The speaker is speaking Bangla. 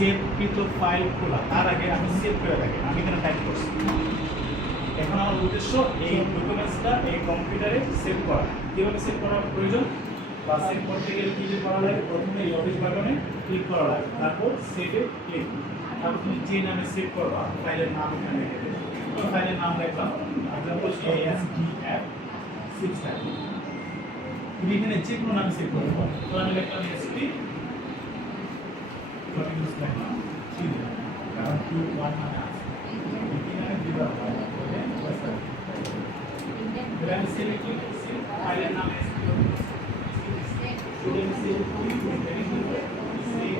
সেভকৃত ফাইল খোলা, তার আগে আমি সেভ করে রাখি, আমি এখানে টাইপ করছি। এখন আমার উদ্দেশ্য এই ডকুমেন্টসটা এই কম্পিউটারে সেভ করা। কীভাবে সেভ করার প্রয়োজন বা সেভ করতে গেলে কী করা লাগে? প্রথমে এই অফিস বাটনে ক্লিক করা লাগে, তারপর সেভে ক্লিক, তারপর তুমি যে নামে সেভ করবা ফাইলের নাম এখানে লিখে দেবে। ফাইলের নাম লিখলাম এক্সাম্পল ASDF 6 তুমি এখানে যে কোনো নামে সেভ করতে পারো। তো আমি লিখলাম ASP কন্টিনিউস লিখলাম, ঠিক আছে, কারণ 2 1 মানে আছে এখানে দিবা হয় বলে এবার আমি সেভ ক্লিক করছি, ফাইলের নাম ASP স্টুডেন্ট সেভ ক্লিক করে সেভ